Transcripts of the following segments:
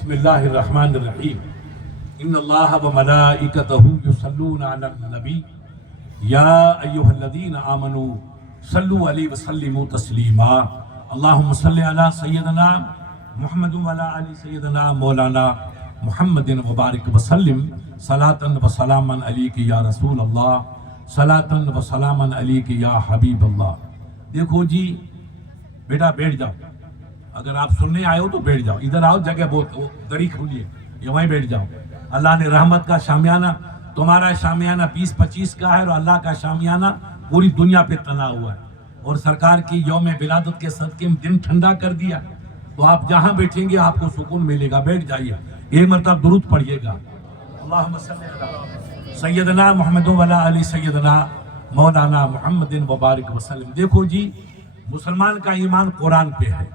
بسم اللہ الرحمن الرحیم ان اللہ و ملائکتہ یصلون علی النبی یا ایہا الذین آمنوا صلوا علیہ وسلموا تسلیما اللہم صلی علی سیدنا محمد و علی آل سیدنا مولانا محمد وبارک وسلم صلاۃ و سلاما علیک یا رسول اللہ صلاۃ و سلاما علیک یا حبیب اللہ۔ دیکھو جی بیٹا بیٹھ جاؤ، اگر آپ سننے آئے ہو تو بیٹھ جاؤ، ادھر آؤ، جگہ بہت دری کھلی ہے، یہ وہیں بیٹھ جاؤ۔ اللہ نے رحمت کا شامیانہ، تمہارا شامیانہ 20-25 کا ہے اور اللہ کا شامیانہ پوری دنیا پہ تنا ہوا ہے، اور سرکار کی یوم ولادت کے صدقے میں دن ٹھنڈا کر دیا، تو آپ جہاں بیٹھیں گے آپ کو سکون ملے گا۔ بیٹھ جائیے، ایک مرتبہ درود پڑھیے گا، اللہم صلی علی سیدنا محمد و علی آل سیدنا مولانا محمد وبارک وسلم۔ دیکھو جی، مسلمان کا ایمان قرآن پہ ہے۔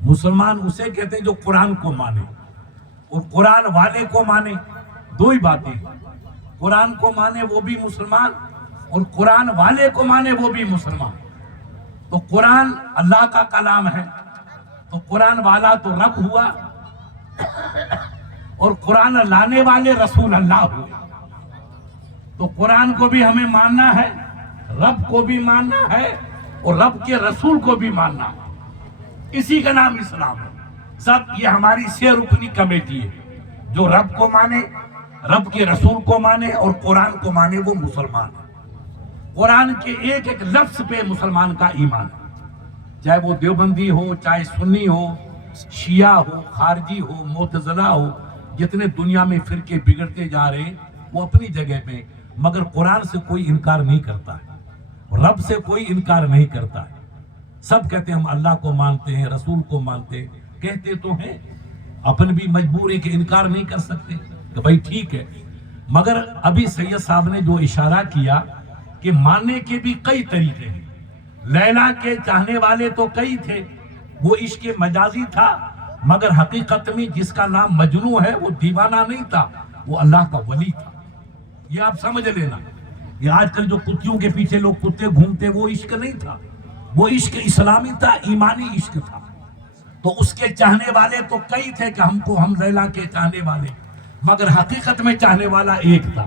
مسلمان اسے کہتے ہیں جو قرآن کو مانے اور قرآن والے کو مانے، دو ہی باتیں، قرآن کو مانے وہ بھی مسلمان اور قرآن والے کو مانے وہ بھی مسلمان۔ تو قرآن اللہ کا کلام ہے، تو قرآن والا تو رب ہوا اور قرآن لانے والے رسول اللہ ہوئے۔ تو قرآن کو بھی ہمیں ماننا ہے، رب کو بھی ماننا ہے اور رب کے رسول کو بھی ماننا ہے، اسی کا نام اسلام ہے۔ سب یہ ہماری 6 رکنی کمیٹی ہے، جو رب کو مانے، رب کے رسول کو مانے اور قرآن کو مانے وہ مسلمان ہے۔ قرآن کے ایک ایک لفظ پہ مسلمان کا ایمان ہے، چاہے وہ دیوبندی ہو، چاہے سنی ہو، شیعہ ہو، خارجی ہو، معتزلہ ہو، جتنے دنیا میں فرقے بگڑتے جا رہے ہیں وہ اپنی جگہ پہ، مگر قرآن سے کوئی انکار نہیں کرتا ہے، رب سے کوئی انکار نہیں کرتا ہے۔ سب کہتے ہیں ہم اللہ کو مانتے ہیں، رسول کو مانتے ہیں، کہتے تو ہیں، اپن بھی مجبور ہے کہ انکار نہیں کر سکتے کہ بھائی ٹھیک ہے۔ مگر ابھی سید صاحب نے جو اشارہ کیا کہ ماننے کے بھی کئی طریقے ہیں۔ لیلا کے چاہنے والے تو کئی تھے، وہ عشق مجازی تھا، مگر حقیقت میں جس کا نام مجنوں ہے وہ دیوانہ نہیں تھا، وہ اللہ کا ولی تھا۔ یہ آپ سمجھ لینا، یہ آج کل جو کتیوں کے پیچھے لوگ کتے گھومتے وہ عشق نہیں تھا، وہ عشق اسلامی تھا، ایمانی عشق تھا۔ تو اس کے چاہنے والے تو کئی تھے کہ ہم لیلا کے چاہنے والے، مگر حقیقت میں چاہنے والا ایک تھا۔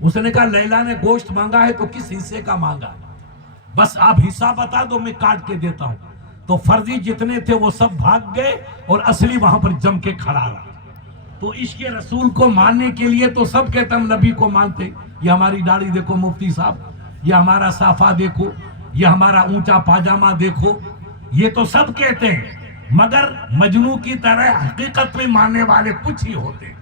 اس نے کہا لیلا نے گوشت مانگا ہے تو کس حصے کا مانگا ہے، بس آپ حصہ بتا دو میں کاٹ کے دیتا ہوں۔ تو فرضی جتنے تھے وہ سب بھاگ گئے اور اصلی وہاں پر جم کے کھڑا رہا۔ تو عشق رسول کو ماننے کے لیے تو سب کہتے ہم نبی کو مانتے، یہ ہماری داڑھی دیکھو مفتی صاحب، یہ ہمارا صافہ دیکھو، یہ ہمارا اونچا پاجامہ دیکھو، یہ تو سب کہتے ہیں، مگر مجنوں کی طرح حقیقت میں ماننے والے کچھ ہی ہوتے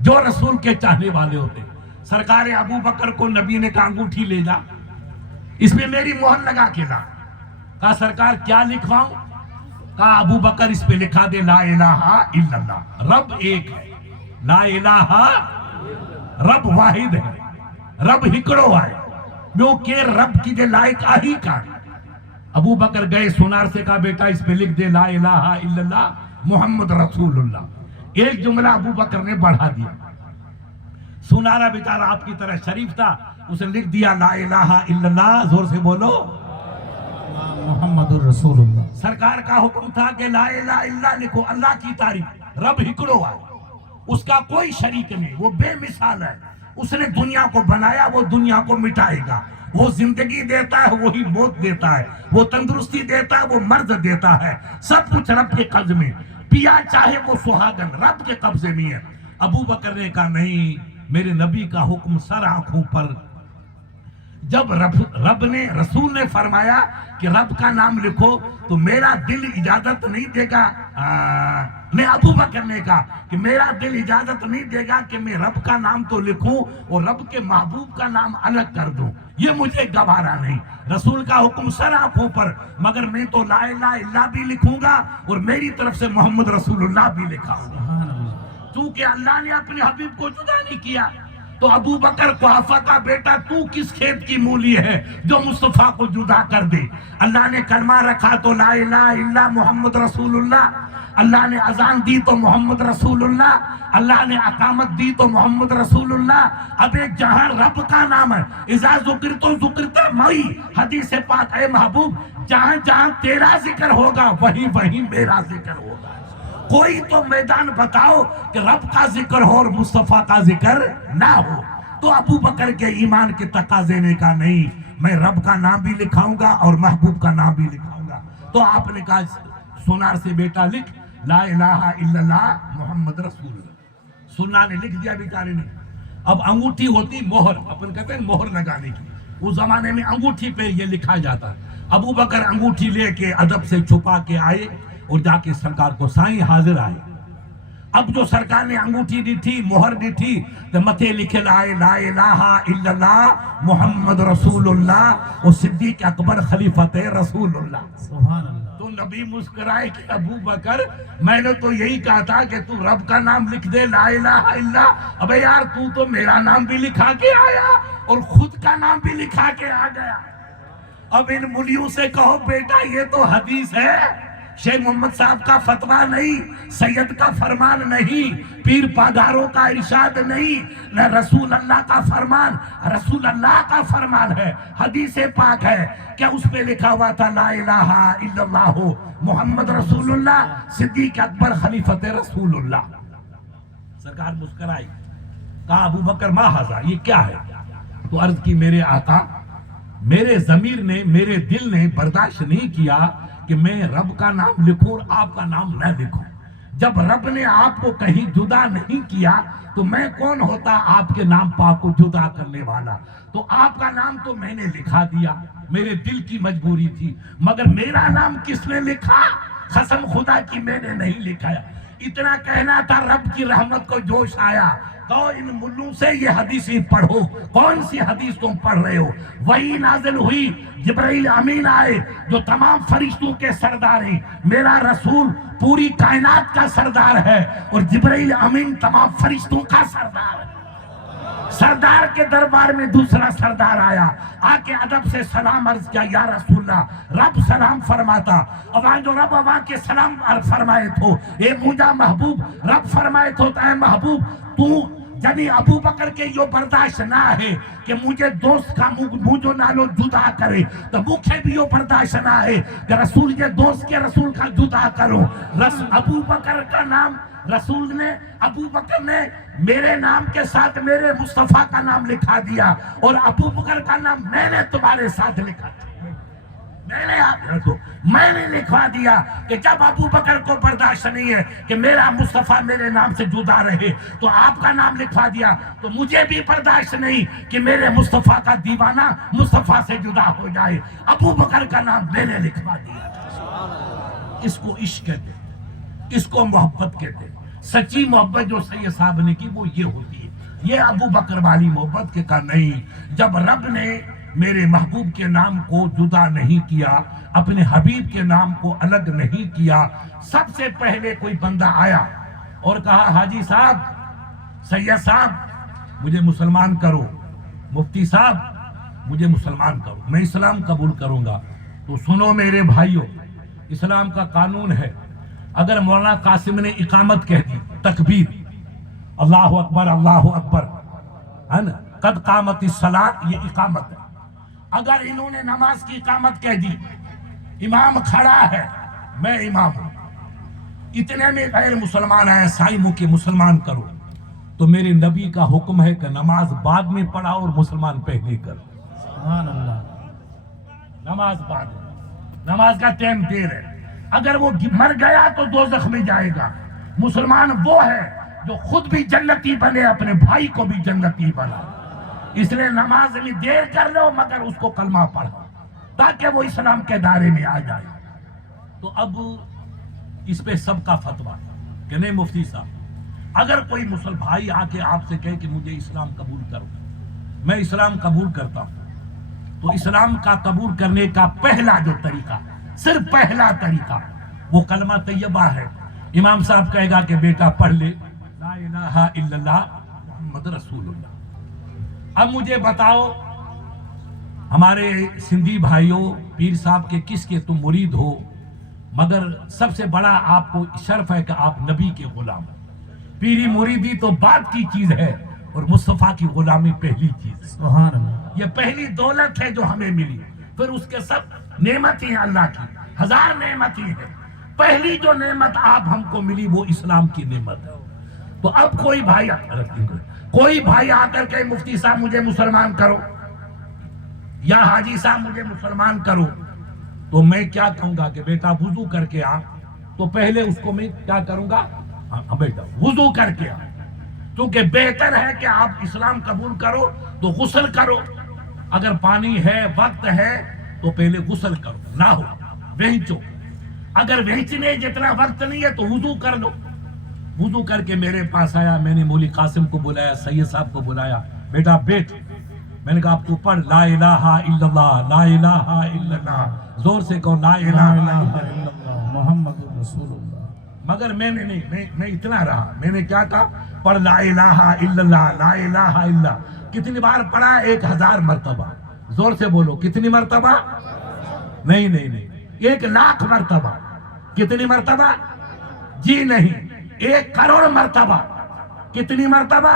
جو رسول کے چاہنے والے ہوتے۔ سرکار ابو بکر کو نبی نے کہا انگوٹھی لے جا، اس میں میری مہر لگا کے لا۔ کہا سرکار کیا لکھواؤں؟ کہا ابو بکر اس پہ لکھا دے لا الہ الا اللہ، رب ایک ہے، لا الہ، رب واحد ہے، رب ہکڑو ہے، جو کہ رب کی دے لائق آہی کا۔ ابو بکر گئے سونار سے کہا بیٹا اس پہ لکھ دے لا الہ الا اللہ محمد رسول اللہ۔ ایک جملہ ابو بکر نے بڑھا دیا، سونارا بیچارہ آپ کی طرح شریف تھا، اس نے لکھ دیا لا الہ الا اللہ، زور سے بولو محمد رسول اللہ۔ سرکار کا حکم تھا کہ لا الہ الا اللہ لکھو، اللہ کی تعریف، رب ہکڑو ہے، اس کا کوئی شریک نہیں، وہ بے مثال ہے، اس نے دنیا کو بنایا، وہ دنیا کو مٹائے گا، وہ زندگی دیتا ہے، وہی موت دیتا ہے، وہ تندرستی دیتا ہے، وہ مرض دیتا ہے، سب کچھ رب کے قبضے میں، پیا چاہے وہ سہاگن رب کے قبضے میں ہے۔ ابو بکر نے کہا نہیں، میرے نبی کا حکم سر آنکھوں پر۔ جب رب نے رسول نے فرمایا کہ رب کا نام لکھو تو میرا دل اجازت نہیں دے گا، میں ابو بکر نے کہا کہ میرا دل اجازت نہیں دے گا کہ میں رب کا نام تو لکھوں اور رب کے محبوب کا نام الگ کر دوں، یہ مجھے گوارا نہیں۔ رسول کا حکم سر آنکھوں پر، مگر میں تو لا الہ الا اللہ بھی لکھوں گا اور میری طرف سے محمد رسول اللہ بھی لکھا ہوگا، کیونکہ اللہ نے اپنے حبیب کو جدا نہیں کیا۔ تو ابو بکر قحافہ کا بیٹا تو کس کھیت کی مولی ہے جو مصطفیٰ کو جدا کر دے؟ اللہ نے کلمہ رکھا تو لا الہ الا اللہ محمد رسول اللہ، اللہ نے اذان دی تو محمد رسول اللہ، اللہ نے اقامت دی تو محمد رسول اللہ۔ اب ایک جہاں رب کا نام ہے، اذا ذکرت ذکرت معی، حدیث پاک اے محبوب، جہاں جہاں تیرا ذکر ہوگا وہیں وہیں میرا ذکر ہوگا، کوئی تو میدان بتاؤ کہ رب کا ذکر ہو اور مصطفیٰ کا ذکر نہ ہو. تو ابو بکر کے ایمان کے تقاضے نے کہا نہیں، میں رب کا نام بھی لکھاؤں گا اور محبوب کا نام بھی لکھاؤں گا. تو آپ نے کہا سونار سے بیٹا لکھ لا الہ الا اللہ محمد رسول اللہ. سننا نے لکھ دیا بیچارے نے. اب انگوٹھی ہوتی مہر، اپن کہتے ہیں مہر لگانے کی، اس زمانے میں انگوٹھی پہ یہ لکھا جاتا. ابو بکر انگوٹھی لے کے ادب سے چھپا کے آئے اور جا کے سرکار کو سائیں حاضر آئے. اب جو سرکار نے انگوٹھی دی تھی، مہر دی تھی، تو متھے لکھے لائے لا الہ الا اللہ محمد رسول اللہ اور صدیق اکبر خلیفۃ رسول اللہ. سبحان اللہ. تو نبی مسکرائے کہ ابو بکر میں نے تو یہی کہا تھا کہ تو رب کا نام لکھ دے لا الہ الا. ابے یار تو میرا نام بھی لکھا کے آیا اور خود کا نام بھی لکھا کے آ گیا. اب ان ملیوں سے کہو بیٹا یہ تو حدیث ہے، شیخ محمد صاحب کا فتویٰ نہیں، سید کا فرمان نہیں، پیر پاداروں کا ارشاد نہیں، نہ رسول اللہ کا فرمان. رسول اللہ کا فرمان ہے، حدیث پاک ہے. کیا اس پہ لکھا ہوا تھا لا الہ الا اللہ محمد رسول اللہ صدیق اکبر خلیفۃ رسول اللہ. سرکار مسکرائی، کہا ابو بکر ما ھذا، یہ کیا ہے؟ تو عرض کی میرے آقا، میرے ضمیر نے، میرے دل نے برداشت نہیں کیا کہ میں رب کا نام لکھوں اور آپ کا نام نہ لکھوں. جب رب نے آپ کو کہیں جدا نہیں کیا تو میں کون ہوتا آپ کے نام پاک کو جدا کرنے والا. تو آپ کا نام تو میں نے لکھا دیا، میرے دل کی مجبوری تھی، مگر میرا نام کس نے لکھا؟ قسم خدا کی میں نے نہیں لکھایا. اتنا کہنا تھا، رب کی رحمت کو جوش آیا. کہو ان ملوں سے یہ حدیثیں پڑھو. کون سی حدیث تم پڑھ رہے ہو؟ وہی نازل ہوئی، جبرائیل امین آئے جو تمام فرشتوں کے سردار ہیں. میرا رسول پوری کائنات کا سردار ہے اور جبرائیل امین تمام فرشتوں کا سردار ہے. سردار کے دربار میں دوسرا سردار آیا، آ کے ادب سے سلام عرض کیا، یا رسول اللہ رب سلام فرماتا. وہاں جو رب وہاں کے سلام فرمائے تھو، اے مجھا محبوب رب فرمائے تھو اے محبوب تو یعنی ابو بکر کے یہ برداشت نہ ہے کہ مجھے دوست کا مجھو نالو جدا کرے، تو مجھے بھی یہ برداشت نہ ہے کہ رسول کے دوست کے رسول کا جدا کرو. ابو بکر کا نام رسول نے، ابو بکر نے میرے نام کے ساتھ میرے مصطفیٰ کا نام لکھا دیا اور ابو بکر کا نام میں نے تمہارے ساتھ لکھا دیا. میں نے لکھوا دیا کہ جب ابو بکر کو برداشت نہیں ہے کہ میرا مصطفیٰ میرے نام سے جدا رہے تو آپ کا نام لکھوا دیا، تو مجھے بھی برداشت نہیں کہ میرے مصطفیٰ کا دیوانہ مصطفیٰ سے جدا ہو جائے. ابو بکر کا نام میں نے لکھوا دیا. اس کو عشق کہتے، اس کو محبت کہتے. سچی محبت جو سید صاحب نے کی وہ یہ ہوتی ہے. یہ ابو بکر والی محبت کے کا نہیں. جب رب نے میرے محبوب کے نام کو جدا نہیں کیا، اپنے حبیب کے نام کو الگ نہیں کیا، سب سے پہلے کوئی بندہ آیا اور کہا حاجی صاحب، سید صاحب مجھے مسلمان کرو، مفتی صاحب مجھے مسلمان کرو، میں اسلام قبول کروں گا. تو سنو میرے بھائیوں، اسلام کا قانون ہے، اگر مولانا قاسم نے اقامت کہہ دی، تکبیر، اللہ اکبر اللہ اکبر، ہے نا، قد قامت الصلاۃ، یہ اقامت ہے. اگر انہوں نے نماز کی اقامت کہہ دی، امام کھڑا ہے، میں امام ہوں، اتنے میں غیر مسلمان آئے سائموں کے مسلمان کرو، تو میرے نبی کا حکم ہے کہ نماز بعد میں پڑھاؤ اور مسلمان پہلے کرو. سبحان اللہ. نماز بعد، نماز کا ٹائم دیر ہے. اگر وہ مر گیا تو دوزخ میں جائے گا. مسلمان وہ ہے جو خود بھی جنتی بنے، اپنے بھائی کو بھی جنتی بنا. اس لیے نماز میں دیر کر لو مگر اس کو کلمہ پڑھو تاکہ وہ اسلام کے دائرے میں آ جائے. تو اب اس پہ سب کا فتویٰ کہ نہیں مفتی صاحب، اگر کوئی مسلمان بھائی آ کے آپ سے کہے کہ مجھے اسلام قبول کرو، میں اسلام قبول کرتا ہوں، تو اسلام کا قبول کرنے کا پہلا جو طریقہ، صرف پہلا طریقہ، وہ کلمہ طیبہ ہے. امام صاحب کہے گا کہ بیٹا پڑھ لے لا الہ الا اللہ محمد رسول اللہ. اب مجھے بتاؤ، ہمارے سندھی بھائیوں، پیر صاحب کے کس کے تم مرید ہو، مگر سب سے بڑا آپ کو شرف ہے کہ آپ نبی کے غلام. پیری مریدی تو بعد کی چیز ہے اور مصطفیٰ کی غلامی پہلی چیز ہے. سبحان اللہ. یہ پہلی دولت ہے جو ہمیں ملی، پھر اس کے سب نعمتیں اللہ کی، ہزار نعمتیں ہیں. پہلی جو نعمت آپ ہم کو ملی وہ اسلام کی نعمت ہے. تو اب کوئی بھائی آ کر کہ مفتی صاحب مجھے مسلمان کرو یا حاجی صاحب مجھے مسلمان کرو، تو میں کیا کہوں گا کہ بیٹا وضو کر کے آ. تو پہلے اس کو میں کیا کروں گا؟ بیٹا وضو کر کے آ، کیونکہ بہتر ہے کہ آپ اسلام قبول کرو تو غسل کرو. اگر پانی ہے وقت ہے تو پہلے غسل کرو، نہ ہو وہنچو. اگر وہنچنے جتنا وقت نہیں ہے تو وضو کر لو. وضو کر کے میرے پاس آیا، میں نے مولوی قاسم کو بلایا، سید صاحب کو بلایا، بیٹا بیٹھ. میں نے کہا آپ تو پڑھ لا الہ الا اللہ، لا الہ الا اللہ، زور سے کہو لا الہ لا الا الہ اللہ. الا اللہ محمد رسول اللہ. مگر میں نے نہیں، میں اتنا رہا. میں نے کیا کہا؟ پڑھ لا الہ الا اللہ، لا الہ الا اللہ. کتنی بار پڑھا؟ 1000 مرتبہ. زور سے بولو کتنی مرتبہ؟ نہیں 1,00,000 مرتبہ. کتنی مرتبہ؟ جی نہیں، 1 کروڑ مرتبہ. کتنی مرتبہ؟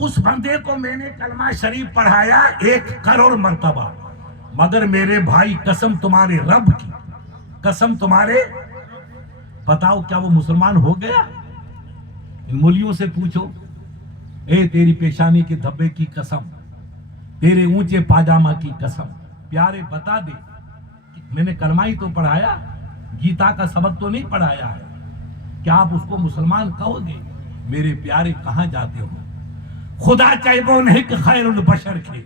اس بندے کو میں نے کلمہ شریف پڑھایا 1 کروڑ مرتبہ. مگر میرے بھائی قسم تمہارے رب کی، قسم تمہارے، بتاؤ کیا وہ مسلمان ہو گیا؟ ان مولیوں سے پوچھو، اے تیری پیشانی کے دھبے کی قسم، تیرے اونچے پاجامہ کی قسم، پیارے بتا دے. میں نے کلمہ ہی تو پڑھایا، گیتا کا سبق تو نہیں پڑھایا ہے. کیا آپ اس کو مسلمان کہو گے؟ میرے پیارے کہاں جاتے ہو؟ خدا چاہیبو نہیں کہ خیر البشر کے،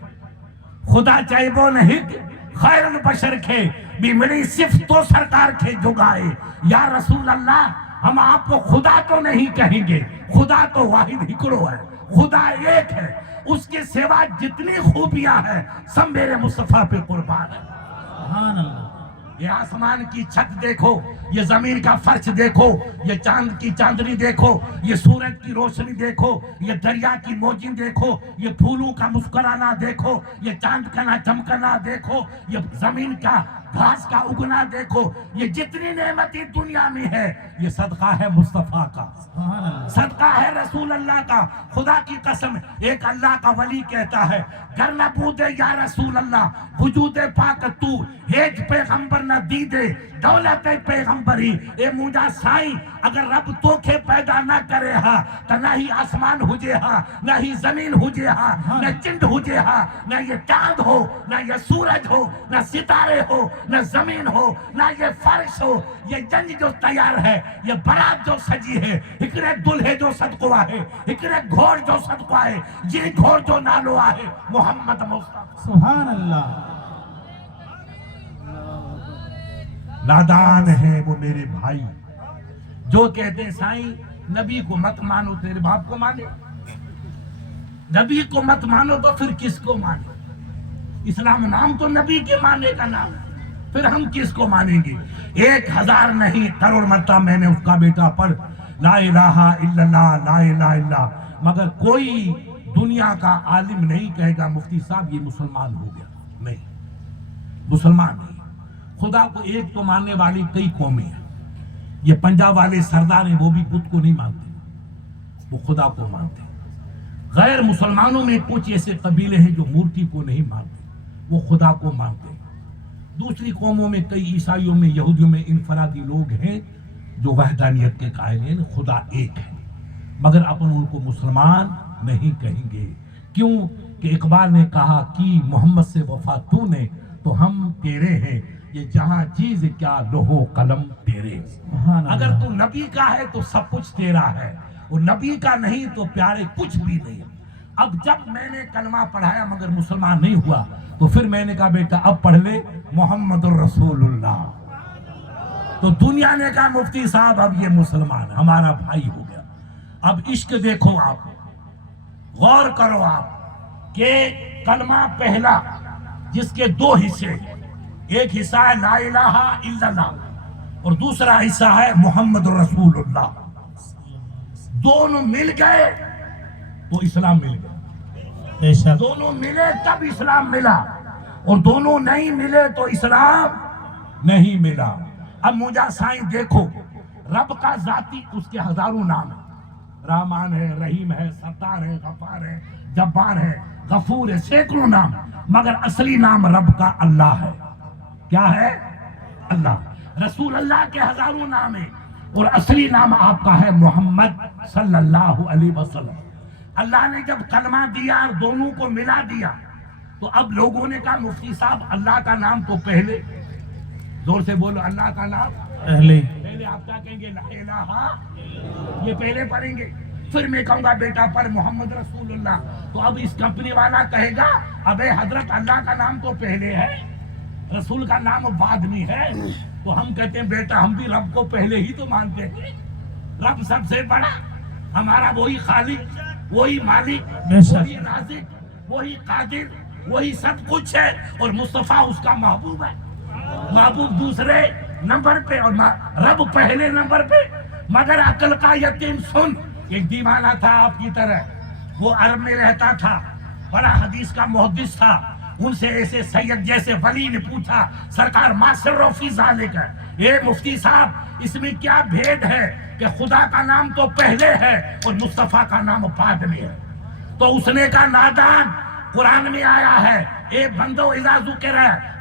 خدا چاہیبو نہیں کہ خیر البشر کے بھی میری صفت تو سرکار کے جگائے. یا رسول اللہ ہم آپ کو خدا تو نہیں کہیں گے، خدا تو واحد ہکڑو ہے، خدا ایک ہے، اس کے سوا جتنی خوبیاں ہیں سب میرے مصطفیٰ پہ قربان ہے. سبحان اللہ. یہ آسمان کی چھت دیکھو، یہ زمین کا فرش دیکھو، یہ چاند کی چاندنی دیکھو، یہ سورج کی روشنی دیکھو، یہ دریا کی موجیں دیکھو، یہ پھولوں کا مسکرانا دیکھو، یہ چاند کا چمکنا دیکھو، یہ زمین کا گھاس کا اگنا دیکھو. یہ جتنی نعمتیں دنیا میں ہے یہ صدقہ ہے مصطفیٰ کا، سبحان اللہ. صدقہ ہے رسول اللہ کا. خدا کی قسم ایک اللہ کا ولی کہتا ہے گر نہ بودے یا رسول اللہ وجود پاک تو ہیچ پیغمبر نہ دی دے دولت پیغمبری. اے موجا سائیں اگر رب توکھے پیدا نہ کرے ہاں تو نہ ہی آسمان ہو جے ہاں، نہ ہی زمین ہو جے ہاں، نہ چند ہو جے ہاں، نہ یہ چاند ہو، نہ یہ سورج ہو، نہ ستارے ہو، نہ زمین ہو، نہ یہ فرش ہو. یہ جنگ جو تیار ہے، یہ برات جو سجی ہے، ہکڑے دلہے جو صدقو ہے، ہکڑے گھوڑ جو صدقو ہے، یہ گھوڑ جو نالو ہے محمد مصطفیٰ. سبحان اللہ. نادان ہے وہ میرے بھائی جو کہتے ہیں سائیں نبی کو مت مانو تیرے باپ کو مانے، نبی کو مت مانو تو پھر کس کو مانو؟ اسلام نام تو نبی کے ماننے کا نام ہے، پھر ہم کس کو مانیں گے؟ 1000 نہیں کروڑ مرتبہ میں نے اس کا بیٹا پڑھ لا الہ الا اللہ، لا الہ الا اللہ. مگر کوئی دنیا کا عالم نہیں کہے گا مفتی صاحب یہ مسلمان ہو گیا. نہیں، مسلمان نہیں. خدا کو ایک تو ماننے والی کئی قومیں ہیں. یہ پنجاب والے سردار ہیں، وہ بھی بت کو نہیں مانتے، وہ خدا کو مانتے. غیر مسلمانوں میں کچھ ایسے قبیلے ہیں جو مورتی کو نہیں مانتے، وہ خدا کو مانتے. دوسری قوموں میں کئی عیسائیوں میں، یہودیوں میں انفرادی لوگ ہیں جو وحدانیت کے قائل ہیں، خدا ایک ہے. مگر اپن ان کو مسلمان نہیں کہیں گے. کیوں کہ اقبال نے کہا کہ محمد سے وفا تو نے تو ہم تیرے ہیں، یہ جہاں چیز کیا لوہو قلم تیرے. سبحان اللہ. اگر تو نبی کا ہے تو سب کچھ تیرا ہے، اور نبی کا نہیں تو پیارے کچھ بھی نہیں. اب جب میں نے کلمہ پڑھایا مگر مسلمان نہیں ہوا تو پھر میں نے کہا بیٹا اب پڑھ لے محمد الرسول اللہ. تو دنیا نے کہا مفتی صاحب اب یہ مسلمان ہمارا بھائی ہو گیا. اب عشق دیکھو آپ، غور کرو آپ کہ کلمہ پہلا جس کے 2 حصے، ایک حصہ ہے لا الہ الا اللہ اور دوسرا حصہ ہے محمد رسول اللہ. دونوں مل گئے تو اسلام مل گیا. بے شک. دونوں ملے تب اسلام ملا، اور دونوں نہیں ملے تو اسلام نہیں ملا. اب مجھا سائیں دیکھو رب کا ذاتی اس کے ہزاروں نام ہیں. رحمان ہے، رحیم ہے، ستار ہے، غفار ہے، جبار ہے، غفور ہے، سینکڑوں نام. مگر اصلی نام رب کا اللہ ہے. کیا ہے؟ اللہ. رسول اللہ کے ہزاروں نام ہیں اور اصلی نام آپ کا ہے محمد صلی اللہ علیہ وسلم. اللہ نے جب کلمہ دیا اور دونوں کو ملا دیا تو اب لوگوں نے کہا مفتی صاحب اللہ کا نام تو پہلے، زور سے بولو اللہ کا نام پہلے. پہلے. آپ کیا کہیں گے؟ لا الہ، یہ پہلے پڑھیں گے، پھر میں کہوں گا بیٹا پر محمد رسول اللہ. تو اب اس کمپنی والا کہے گا ابے حضرت اللہ کا نام تو پہلے ہے، رسول کا نام بعد میں ہے. تو ہم کہتے ہیں بیٹا ہم بھی رب کو پہلے ہی تو مانتے ہیں. رب سب سے بڑا، ہمارا وہی خالق، وہی مالک، وہی رازق، وہی قادر، وہی سب کچھ ہے. اور مصطفیٰ اس کا محبوب ہے. محبوب دوسرے نمبر پہ اور رب پہلے نمبر پہ. مگر عقل کا یتیم سن، ایک دیوانہ تھا آپ کی طرح، وہ عرب میں رہتا تھا، بڑا حدیث کا محدث تھا. ان سے ایسے سید جیسے ولی نے پوچھا سرکار ما سر فی ذالک، اے مفتی صاحب اس میں کیا بھید ہے کہ خدا کا نام تو پہلے ہے اور مصطفیٰ کا نام بعد میں ہے؟ تو اس نے کہا نادان، قرآن میں آیا ہے اے بندو اذا ذکر،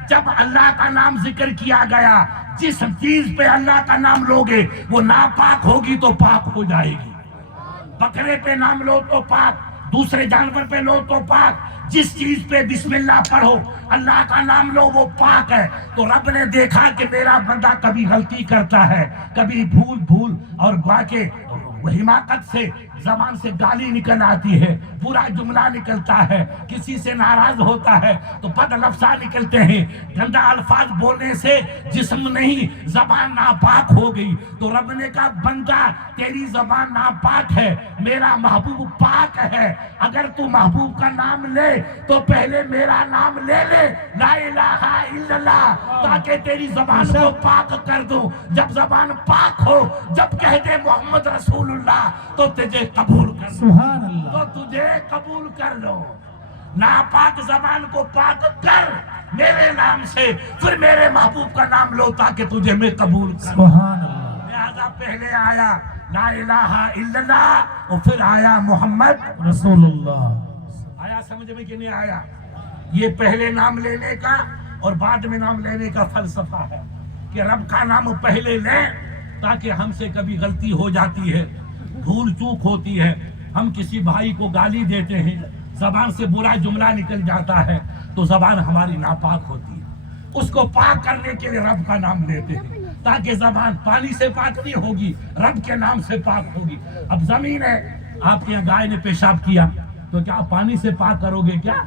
جب اللہ کا نام ذکر کیا گیا جس چیز پہ اللہ کا نام لوگے وہ ناپاک ہوگی تو پاک ہو جائے گی. بکرے پہ نام لو تو پاک، دوسرے جانور پہ لو تو پاک، جس چیز پہ بسم اللہ پڑھو اللہ کا نام لو وہ پاک ہے. تو رب نے دیکھا کہ میرا بندہ کبھی غلطی کرتا ہے، کبھی بھول اور گوا کے حماقت سے زبان سے گالی نکل آتی ہے، برا جملہ نکلتا ہے، کسی سے ناراض ہوتا ہے تو بد لفظہ نکلتے ہیں، گندا الفاظ بولنے سے جسم نہیں زبان ناپاک ہو گئی. تو رب نے کہا بندہ تیری زبان ناپاک ہے، میرا محبوب پاک ہے. اگر تو محبوب کا نام لے تو پہلے میرا نام لے لے، لا الہ الا اللہ، تاکہ تیری زبان کو پاک کر دوں. جب زبان پاک ہو، جب کہہ دے محمد رسول اللہ تو تجھے قبول کر لو. سبحان اللہ. تو تجھے قبول کر لو. ناپاک زبان کو پاک کر میرے نام سے، پھر میرے محبوب کا نام لو تاکہ تجھے میں قبول کر لوں. سبحان اللہ. لہذا پہلے آیا لا الہ الا اللہ اور پھر آیا محمد رسول اللہ. آیا سمجھ میں کہ نہیں آیا؟ یہ پہلے نام لینے کا اور بعد میں نام لینے کا فلسفہ ہے کہ رب کا نام پہلے لیں تاکہ ہم سے کبھی غلطی ہو جاتی ہے، بھول چوک ہوتی ہے، ہم کسی بھائی کو گالی دیتے ہیں، زبان سے برا جملہ نکل جاتا ہے تو زبان ہماری ناپاک ہوتی ہے. اس کو پاک کرنے کے لیے رب کا نام لیتے ہیں تاکہ زبان پانی سے پاک نہیں ہوگی، رب کے نام سے پاک ہوگی. اب زمین ہے، آپ کے یہاں گائے نے پیشاب کیا تو کیا پانی سے پاک کرو گے؟ کیا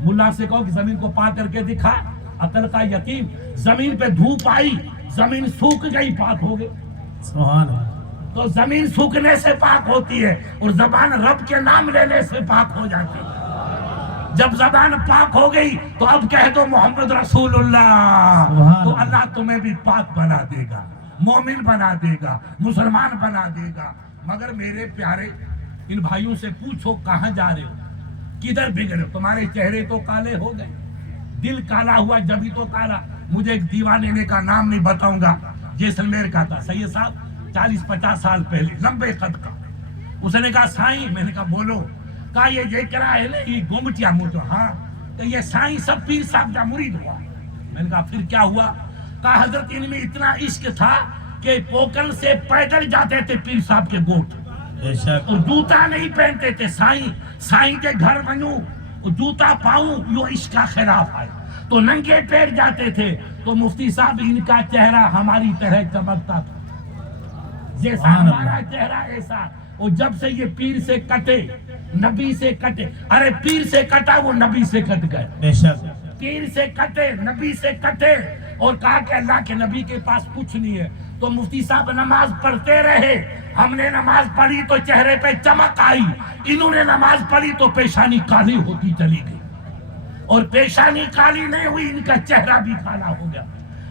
ملا سے کہو کہ زمین کو پاک کر کے دکھا؟ عقل کا یتیم. زمین پہ دھوپ آئی، زمین سوکھ گئی، پاک ہو گئی. سبحان اللہ. تو زمین سوکھنے سے پاک ہوتی ہے اور زبان رب کے نام لینے سے پاک ہو جاتی ہے. جب زبان پاک ہو گئی تو اب کہہ دو محمد رسول اللہ، تو اللہ تمہیں بھی پاک بنا دے گا، مومن بنا دے گا، مسلمان بنا دے گا. مگر میرے پیارے ان بھائیوں سے پوچھو کہاں جا رہے ہو، کدھر بگڑے ہو؟ تمہارے چہرے تو کالے ہو گئے، دل کالا ہوا جبھی تو کالا. مجھے ایک دیوانے نے کا نام نہیں بتاؤں گا، جیسلمیر کا تھا، سید صاحب 40-50 سال پہلے، لمبے قد کا. اس نے کہا سائیں، میں نے کہا بولو. کہا یہ کرا ہے نا یہ گمٹیا موٹو. ہاں. کہ یہ سائیں سب پیر صاحب کا مرید ہوا. میں نے کہا پھر کیا ہوا؟ کہا حضرت ان میں اتنا عشق تھا کہ پوکل سے پیدل جاتے تھے پیر صاحب کے گوٹ اور جوتا نہیں پہنتے تھے. سائیں کے گھر بنوں جوتا پاؤں، یہ عشق کا خلاف ہے. تو ننگے پیر جاتے تھے. تو مفتی صاحب ان کا چہرہ ہماری طرح چمکتا تھا جیسا ہمارا چہرہ ایسا. اور جب سے یہ پیر سے کٹے، نبی سے کٹے، ارے پیر سے کٹا وہ نبی سے کٹ گئے. بے شک. پیر سے کٹے، نبی سے کٹے اور کہا کہ اللہ کے نبی کے پاس کچھ نہیں ہے. تو مفتی صاحب نماز پڑھتے رہے. ہم نے نماز پڑھی تو چہرے پہ چمک آئی، انہوں نے نماز پڑھی تو پیشانی کالی ہوتی چلی گئی. اور پیشانی کالی نہیں ہوئی، ان کا چہرہ بھی کالا ہو گیا.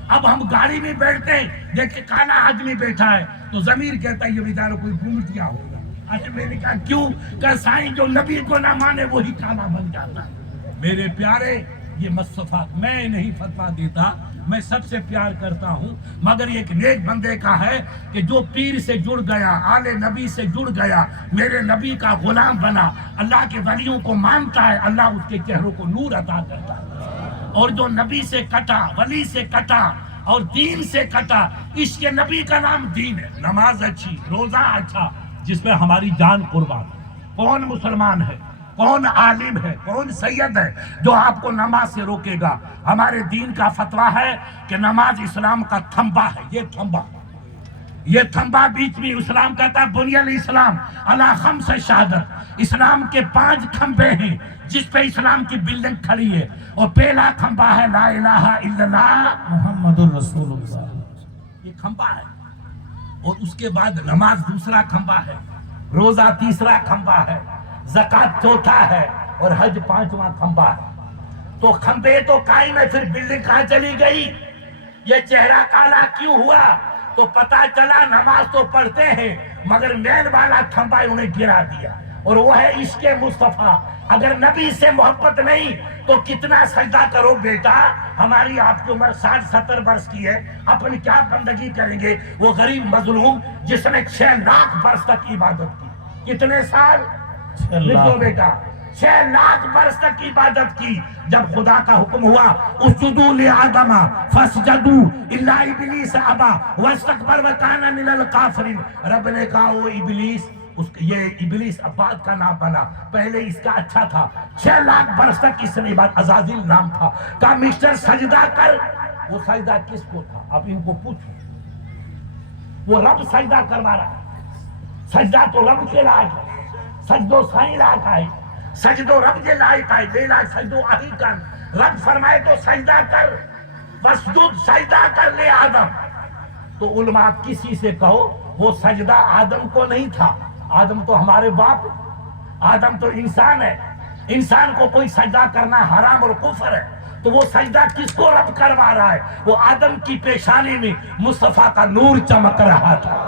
اب ہم گاڑی میں بیٹھتے ہیں، دیکھیں کالا آدمی بیٹھا ہے تو ضمیر کہتا ہے یہ بیچارہ کوئی گمٹیا ہوگا. اچھا میں نے کہا کیوں؟ کہ سائیں جو نبی کو نہ مانے وہی کالا بن جاتا ہے. میرے پیارے یہ مصطفیٰ، میں نہیں فتویٰ دیتا، میں سب سے پیار کرتا ہوں، مگر ایک نیک بندے کا ہے کہ جو پیر سے جڑ گیا، آل نبی سے جڑ گیا، میرے نبی کا غلام بنا، اللہ کے ولیوں کو مانتا ہے، اللہ اس کے چہروں کو نور عطا کرتا ہے. اور جو نبی سے کٹا، ولی سے کٹا، اور دین سے کٹا. اس کے نبی کا نام دین ہے. نماز اچھی، روزہ اچھا، جس میں ہماری جان قربان. کون مسلمان ہے، کون عالم ہے، کون سید ہے جو آپ کو نماز سے روکے گا؟ ہمارے دین کا فتویٰ ہے کہ نماز اسلام کا تھمبا ہے. یہ تھمبا بیچ میں اسلام کہتا ہے بنی الاسلام علی خمس شہادت. اسلام کے 5 کھمبے ہیں جس پہ اسلام کی بلڈنگ کھڑی ہے. اور پہلا کھمبا ہے لا الہ الا اللہ محمد الرسول اللہ. یہ کھمبا ہے. اور اس کے بعد نماز دوسرا کھمبا ہے، روزہ تیسرا کھمبا ہے، زکوٰۃ چوتھا ہے، اور حج 5واں کھمبا ہے. تو کھمبے تو قائم ہے، پھر بلڈنگ کہاں چلی گئی؟ یہ چہرہ کالا کیوں ہوا؟ تو پتا چلا نماز تو پڑھتے ہیں مگر مین والا کھمبا انہیں گرا دیا، اور وہ ہے عشق مصطفیٰ. اگر نبی سے محبت نہیں تو کتنا سجدہ کرو بیٹا. ہماری آپ کی عمر 60-70 برس کی ہے، اپنی کیا بندگی کریں گے؟ وہ غریب مظلوم جس نے 6 لاکھ برس تک عبادت کی. کتنے سال؟ 6 لاکھ. لکھو بیٹا، 6 لاکھ برس تک عبادت کی. جب خدا کا حکم ہوا اسجدوا لآدم فسجدوا الا ابلیس ابا واستکبر وکان من الکافرین، رب نے کہا وہ ابلیس، یہ ابلیس عباد کا نام بنا، پہلے اس کا اچھا تھا. 6 لاکھ برس تک اس نے عبادت، عزازیل نام تھا. کہا مسٹر سجدہ کر. وہ سجدہ کس کو تھا؟ اب ان کو پوچھو. وہ رب سجدہ کروا رہا ہے. سجدہ تو رب کے لائق ہے، سجدو سائیں لائق ہے، سجدو رب کے لائق ہے. لے لائق سجدو آہی کر. رب فرمائے تو سجدہ کر، وسجد سجدہ کر لے آدم. تو علماء کسی سے کہو وہ سجدہ آدم کو نہیں تھا. آدم تو ہمارے باپ، آدم تو انسان ہے. انسان کو کوئی سجدہ کرنا حرام اور کفر ہے. تو وہ سجدہ کس کو رب کروا رہا ہے؟ وہ آدم کی پیشانی میں مصطفیٰ کا نور چمک رہا تھا.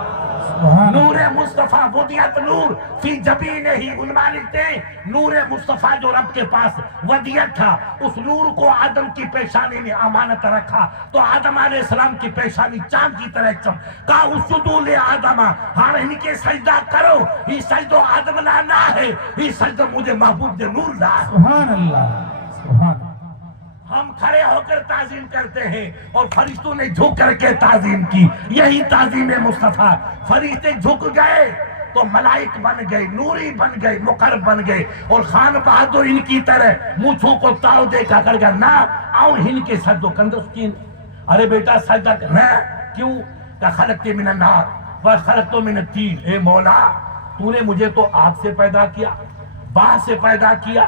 نور مصطفیٰ ودیت نور فی جبین ہی. علماء لکھتے ہیں نور مصطفیٰ جو رب کے پاس ودیت تھا، اس نور کو آدم کی پیشانی میں امانت رکھا. تو آدم علیہ السلام کی پیشانی چاند کی طرح چمکا. اسجدوا لآدم، ہاں ان کے سجدہ کرو. یہ سجدہ آدم لانا ہے، یہ سجدہ مجھے محبوب دے نور لا. سبحان اللہ، سبحان اللہ. ہم کھڑے ہو کر تعظیم کرتے ہیں اور فرشتوں نے جھک کر کے تعظیم کی. یہی تعظیم مصطفیٰ. فرشتے جھک گئے تو ملائک بن گئے، نوری بن گئے، مقرب بن گئے. اور خان بہادر ان کی طرح مونچھوں کو تاؤ دے کر گیا نہ آؤ ہن کے سجدو کندرستین. ارے بیٹا سجدہ کرنا کیوں؟ کہ خلقت من النار وخلقت من الطین. اے مولا تو نے مجھے تو آگ سے پیدا کیا، باہ سے پیدا کیا،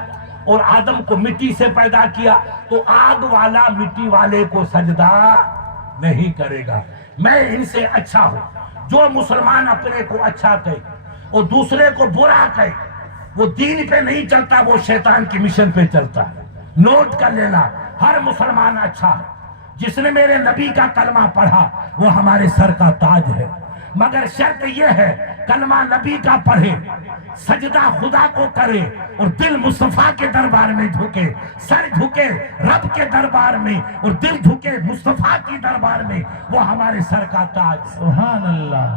اور آدم کو مٹی سے پیدا کیا. تو آگ والا مٹی والے کو سجدہ نہیں کرے گا. میں ان سے اچھا ہوں. جو مسلمان اپنے کو اچھا کہے اور دوسرے کو برا کہے وہ دین پہ نہیں چلتا، وہ شیطان کی مشن پہ چلتا ہے. نوٹ کر لینا، ہر مسلمان اچھا ہے. جس نے میرے نبی کا کلمہ پڑھا وہ ہمارے سر کا تاج ہے. مگر شرط یہ ہے کلمہ نبی کا پڑھے، سجدہ خدا کو کرے، اور دل مصطفیٰ کے دربار میں جھکے. سر جھکے رب کے دربار میں اور دل جھکے مصطفیٰ کی دربار میں. وہ ہمارے سر کا تاج ہے. سبحان اللہ.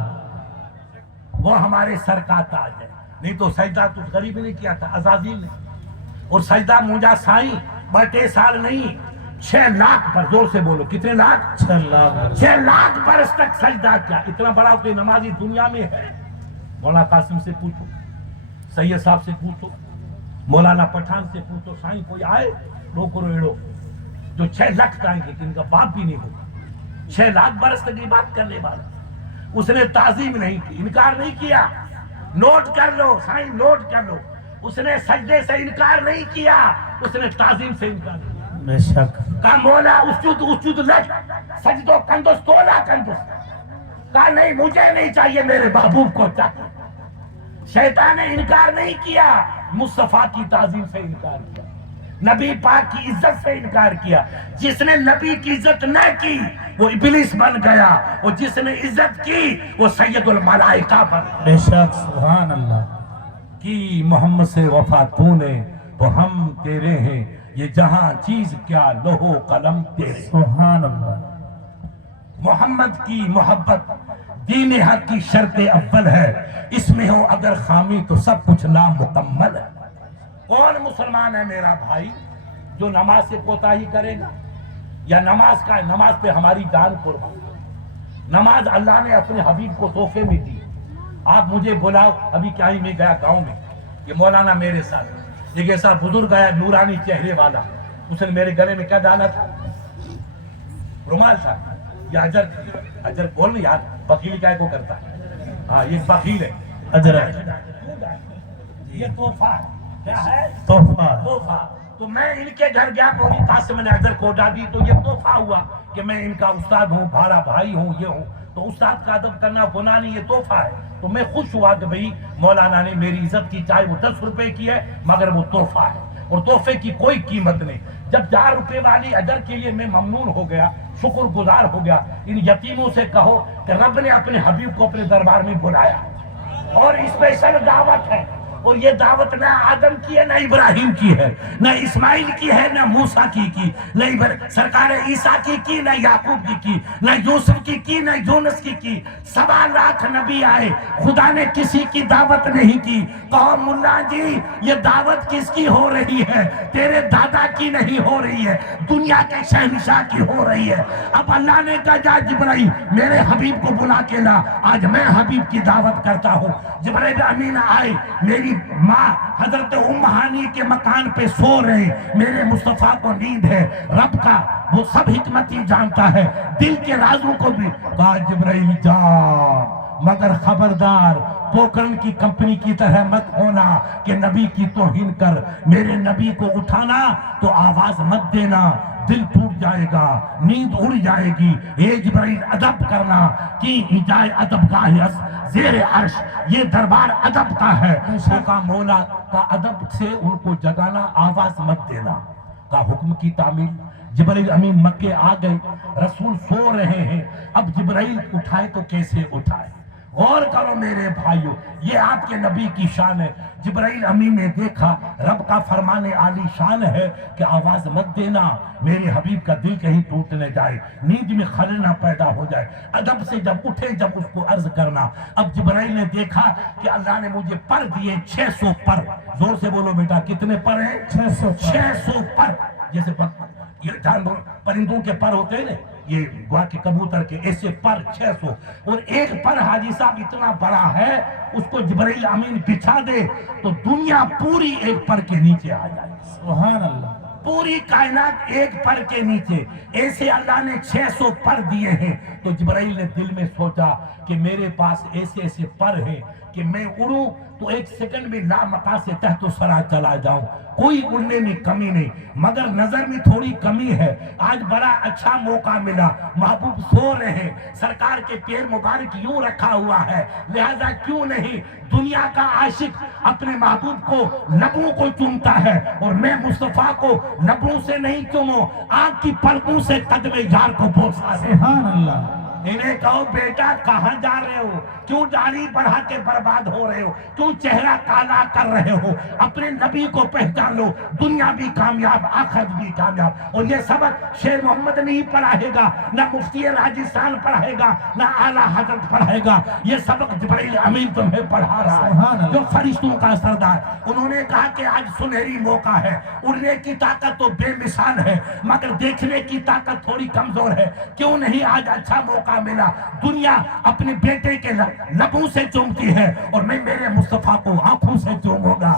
وہ ہمارے سر کا تاج ہے. نہیں تو سجدہ تو غریب نے کیا تھا، عزازیل نے. اور سجدہ مونجا سائیں بٹے سال نہیں، 6 لاکھ پر. زور سے بولو کتنے لاکھ؟ 6 لاکھ. 6 لاکھ برس تک سجدہ کیا. اتنا بڑا کوئی نمازی دنیا میں ہے؟ مولانا قاسم سے پوچھو، سید صاحب سے پوچھو، مولانا پٹھان سے پوچھو. سائیں کوئی آئے روکو روڑو جو 6 لاکھ آئیں گے کہ ان کا باپ بھی نہیں ہوگا. 6 لاکھ برس تک یہ بات کرنے والا. اس نے تعظیم نہیں کی، انکار نہیں کیا. نوٹ کر لو سائیں، نوٹ کر لو. اس نے سجدے سے انکار نہیں کیا، اس نے تعظیم سے انکار کیا. بے شک. کہا مولا اسجد لک سجدو کندس تولا کندس. کہا نہیں مجھے نہیں چاہیے، میرے محبوب کو چاہیے. شیطان نے انکار نہیں کیا، مصطفیٰ کی تعظیم سے انکار کیا، نبی پاک کی عزت سے انکار کیا. جس نے نبی کی عزت نہ کی وہ ابلیس بن گیا، اور جس نے عزت کی وہ سید الملائکہ بن گیا. بے شک. سبحان اللہ. کی محمد سے وفا تو نے تو ہم تیرے ہیں، یہ جہاں چیز کیا لوہو قلم تیرے. سبحان اللہ. محمد کی محبت دین حق کی شرط اول ہے. اس میں ہو اگر خامی تو سب کچھ نامکمل ہے. کون مسلمان ہے میرا بھائی جو نماز سے کوتاہی کرے گا؟ یا نماز کا ہے، نماز پہ ہماری جان قربان. نماز اللہ نے اپنے حبیب کو تحفے میں دی. آپ مجھے بلاؤ، ابھی کیا ہی میں گیا گاؤں میں، یہ مولانا میرے ساتھ ایک ایسا بزرگ آیا نورانی چہرے والا، اس نے میرے گلے میں کیا ڈالا تھا؟ رومال تھا. یہ اجر بول نہیں یار، بخیل کیا کو کرتا ہے؟ ہاں یہ بخیل ہے. اجرت یہ تحفہ ہے. کیا ہے؟ تحفہ. تحفہ. تو میں ان کے گھر گیا، مولی قاسم نے اجر کو ڈالی، تو یہ تحفہ ہوا کہ میں ان کا استاد ہوں، بھاڑا بھائی ہوں، یہ ہوں. تو استاد کا ادب کرنا گناہ نہیں، یہ تحفہ ہے. تو میں خوش ہوا کہ بھئی مولانا نے میری عزت کی، چاہے وہ 10 روپے کی ہے مگر وہ تحفہ ہے، اور تحفے کی کوئی قیمت نہیں. جب 4 روپے والی اجر کے لیے میں ممنون ہو گیا، شکر گزار ہو گیا. ان یتیموں سے کہو کہ رب نے اپنے حبیب کو اپنے دربار میں بلایا اور اسپیشل دعوت ہے. اور یہ دعوت نہ آدم کی ہے، نہ ابراہیم کی ہے، نہ اسماعیل کی ہے، نہ موسیٰ کی، نہ سرکار عیسیٰ کی، نہ یعقوب کی، نہ یوسف کی، نہ یونس کی. 7 لاکھ نبی آئے، خدا نے کسی کی دعوت نہیں کی. کہو ملا جی یہ دعوت کس کی ہو رہی ہے؟ تیرے دادا کی نہیں ہو رہی ہے، دنیا کے شہنشاہ کی ہو رہی ہے. اب اللہ نے کہا جا جبرائیل میرے حبیب کو بلا کے لا، آج میں حبیب کی دعوت کرتا ہوں. جبرائیل امین آئے، میری ماں حضرت ام ہانی کے مکان پہ سو رہے، میرے مصطفیٰ کو نیند ہے. رب کا وہ سب حکمتی جانتا ہے، دل کے رازوں کو بھی. کہا جبرائیل جا، مگر خبردار پوکرن کی کمپنی کی طرح مت ہونا کہ نبی کی توہین کر، میرے نبی کو اٹھانا تو آواز مت دینا، دل ٹوٹ جائے گا، نیند اڑ جائے گی. اے جبرائیل ادب کرنا کی جائے ادب گاہ زیر عرش، یہ دربار ادب کا ہے. کا مولا کا ادب سے ان کو جگانا، آواز مت دینا کا حکم کی تعمیل. جبرائیل امین مکے آ گئے، رسول سو رہے ہیں. اب جبرائیل اٹھائے تو کیسے اٹھائے؟ غور کرو میرے بھائیو، یہ آپ کے نبی کی شان ہے. جبرائیل امین نے دیکھا رب کا فرمان عالی شان ہے کہ آواز مت دینا، میرے حبیب کا دل کہیں ٹوٹ نہ جائے، نیند میں خلل نہ پیدا ہو جائے. ادب سے جب اٹھے جب اس کو عرض کرنا. اب جبرائیل نے دیکھا کہ اللہ نے مجھے پر دیے 600 پر. زور سے بولو بیٹا کتنے پر ہیں؟ 600 پر. جیسے یہ جانور پرندوں کے پر ہوتے ہیں نا، یہ گوا کے کبوتر کے ایسے پر 600. اور ایک پر حاجی صاحب اتنا بڑا ہے، اس کو جبرائیل امین بچھا دے تو دنیا پوری ایک پر کے نیچے آ جائے. سبحان اللہ. پوری کائنات ایک پر کے نیچے. ایسے اللہ نے 600 پر دیے ہیں. تو جبرائیل نے دل میں سوچا کہ میرے پاس ایسے ایسے پر ہیں کہ میں اڑوں تو 1 سیکنڈ میں لامکاں سے تحت سرا چلا جاؤں، کوئی اڑنے میں کمی نہیں. مگر نظر میں تھوڑی کمی ہے. آج بڑا اچھا موقع ملا، محبوب سو رہے ہیں، سرکار کے پیر مبارک یوں رکھا ہوا ہے، لہذا کیوں نہیں دنیا کا عاشق اپنے محبوب کو لبوں کو چومتا ہے، اور میں مصطفیٰ کو لبوں سے نہیں چوموں، آنکھ کی پلکوں سے قدم یار کو بوسا دے. سبحان اللہ. انہیں کہو بیٹا کہاں جا رہے ہو؟ کیوں داڑھی بڑھا کے برباد ہو رہے ہو؟ کیوں چہرہ کالا کر رہے ہو؟ اپنے نبی کو پہچان لو، دنیا بھی کامیاب، آخرت بھی کامیاب. اور یہ سبق شیر محمد نہیں پڑھائے گا، نہ مفتی راجستھان پڑھائے گا، نہ اعلیٰ حضرت پڑھائے گا. یہ سبق جبرائیل امین تمہیں پڑھا رہا ہے، جو فرشتوں کا سردار. انہوں نے کہا کہ آج سنہری موقع ہے، اڑنے کی طاقت تو بے مثال ہے مگر دیکھنے کی طاقت تھوڑی کمزور ہے. کیوں نہیں آج اچھا موقع ملا؟ دنیا اپنے بیٹے کے لبوں سے چومتی ہے اور میں میرے مصطفیٰ کو آنکھوں سے چوموں گا.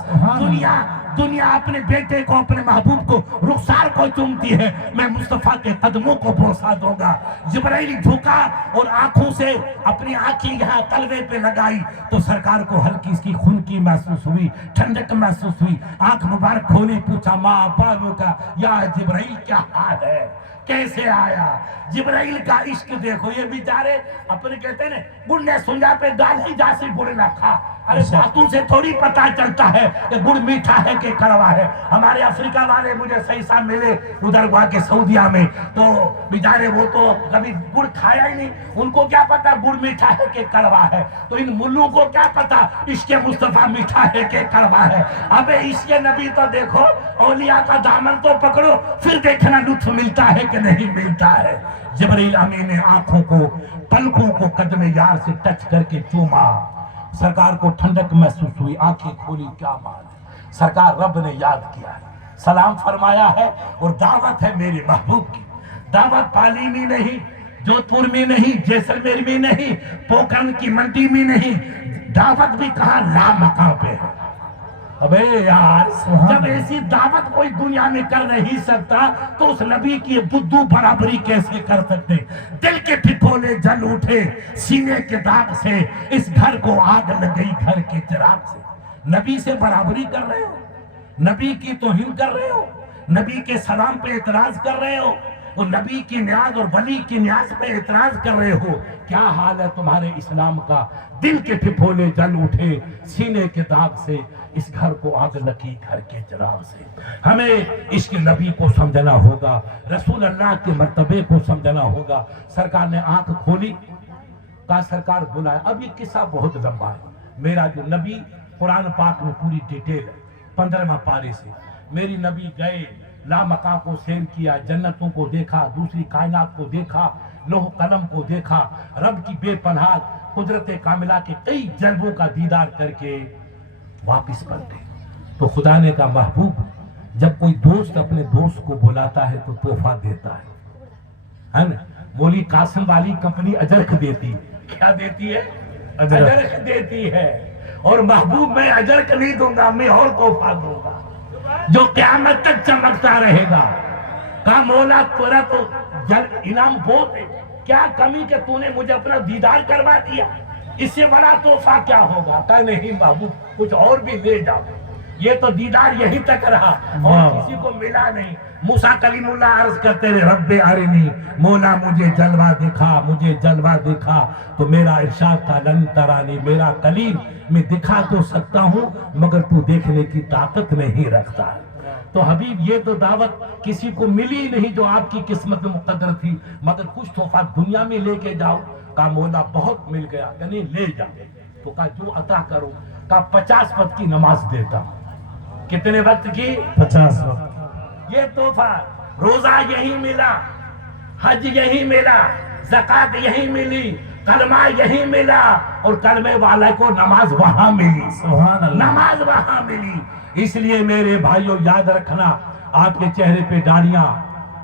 دنیا اپنے بیٹے کو، اپنے محبوب کو، رخسار کو چومتی ہے، میں مصطفیٰ کے قدموں کو بوسا دوں گا. جبرائیل جھکا اور آنکھوں سے اپنی آنکھیں یہاں تلوے پہ لگائی تو سرکار کو ہلکی اس کی خنکی محسوس ہوئی، ٹھنڈک محسوس ہوئی. آنکھ مبارک کھولی، پوچھا ماں بالوں کا یا جبرائیل کیا حال ہے، کیسے آیا؟ جبرائیل کا عشق دیکھو. یہ بیچارے اپنے کہتے ہیں نا گڑ نے سنجا پہ ڈال ہی جاسی گڑ نہ کھا. ارے باتوں سے تھوڑی پتا چلتا ہے کہ گڑ میٹھا ہے کہ کڑوا ہے. ہمارے افریقہ والے مجھے صحیح صاحب ملے ادھر وہاں کے سعودیہ میں، تو بیچارے وہ تو کبھی گڑ کھایا ہی نہیں، ان کو کیا پتا گڑ میٹھا ہے کہ کڑوا ہے. تو ان ملوں کو کیا پتا عشق مصطفیٰ میٹھا ہے کہ کڑوا ہے. اب عشق نبی تو دیکھو، اولیاء کا دامن تو پکڑو، پھر دیکھنا لطف ملتا ہے کہ نہیں ملتا ہے. جبرائیل امین نے آنکھوں کو، پلکوں کو قدم یار سے ٹچ کر کے چوما. سرکار کو ٹھنڈک محسوس ہوئی، آنکھیں کھولی. کیا بات ہے، سرکار رب نے یاد کیا ہے، سلام فرمایا ہے اور دعوت ہے میرے محبوب کی. دعوت پالی میں نہیں، جودھپور میں نہیں، جیسلمیر میں نہیں، پوکھرن کی منڈی میں نہیں، دعوت بھی کہاں لامکاں پہ ہے۔ ابے یار جب ایسی دعوت کوئی دنیا میں کر نہیں سکتا تو اس نبی کی بدو برابری کیسے کر سکتے؟ دل کے پھپھولے جل اٹھے سینے کے داغ سے، اس گھر کو آگ لگ گئی گھر کے چراغ سے۔ نبی سے برابری کر رہے ہو، نبی کی توہین کر رہے ہو، نبی کے سلام پہ اعتراض کر رہے ہو، اور نبی کی نیاز اور ولی کی نیاز پہ اعتراض کر رہے ہو۔ کیا حال ہے تمہارے اسلام کا؟ دل کے پھپھولے جل اٹھے سینے کے داغ سے، اس گھر کو آگ لگی گھر کے چراغ سے۔ ہمیں عشق نبی کو سمجھنا ہوگا، رسول اللہ کے مرتبے کو سمجھنا ہوگا۔ سرکار نے آنکھ کھولی، کہا سرکار بلائے۔ اب یہ قصہ بہت لمبا ہے، میرا جو نبی قرآن پاک میں پوری ڈیٹیل ہے 15واں پارے سے۔ میری نبی گئے، لامکاں کو سیر کیا، جنتوں کو دیکھا، دوسری کائنات کو دیکھا، لوح قلم کو دیکھا، رب کی بے پناہ قدرت کاملہ کے کئی جلووں کا دیدار کر کے واپس پلٹے۔ تو خدا نے کہا محبوب جب کوئی دوست اپنے دوست کو بلاتا ہے تو تحفہ دیتا ہے نا؟ مولی قاسم والی کمپنی اجرک دیتی، کیا دیتی ہے؟ اجرک دیتی ہے۔ اور محبوب میں اجرک نہیں دوں گا، میں اور تحفہ دوں گا جو قیامت تک چمکتا رہے گا۔ کہا مولا تیرا تو انعام بہت ہے، کیا کمی کہ تو نے مجھے اپنا دیدار کروا دیا، اس سے بڑا تحفہ کیا ہوگا؟ کہا نہیں محبوب کچھ اور بھی لے جاؤ، یہ تو دیدار یہیں تک رہا اور کسی کو ملا نہیں۔ موسیٰ کلیم اللہ عرض کرتے رہے رب ارنی، مولا مجھے جلوہ دکھا، مجھے جلوہ دکھا۔ تو میرا ارشاد تھا لن ترانی، میرا کلیم میں دکھا تو سکتا ہوں مگر تو دیکھنے کی طاقت نہیں رکھتا۔ تو حبیب یہ تو دعوت کسی کو ملی نہیں جو آپ کی قسمت میں مقدر تھی، مگر کچھ تحفہ دنیا میں لے کے جاؤ۔ کہا مولا بہت مل گیا، یعنی لے جاؤ۔ تو کہا جو عطا کرو۔ کہا 50 وقت کی نماز دیتا ہوں۔ کتنے وقت کی؟ 50 وقت۔ یہ تحفہ، روزہ یہی ملا، حج یہی ملا، زکوٰۃ یہی ملی، کلمہ یہی ملا، اور کلمے والے کو نماز وہاں ملی، سبحان اللہ، نماز وہاں ملی۔ اس لیے میرے بھائیوں یاد رکھنا، آپ کے چہرے پہ داڑیاں،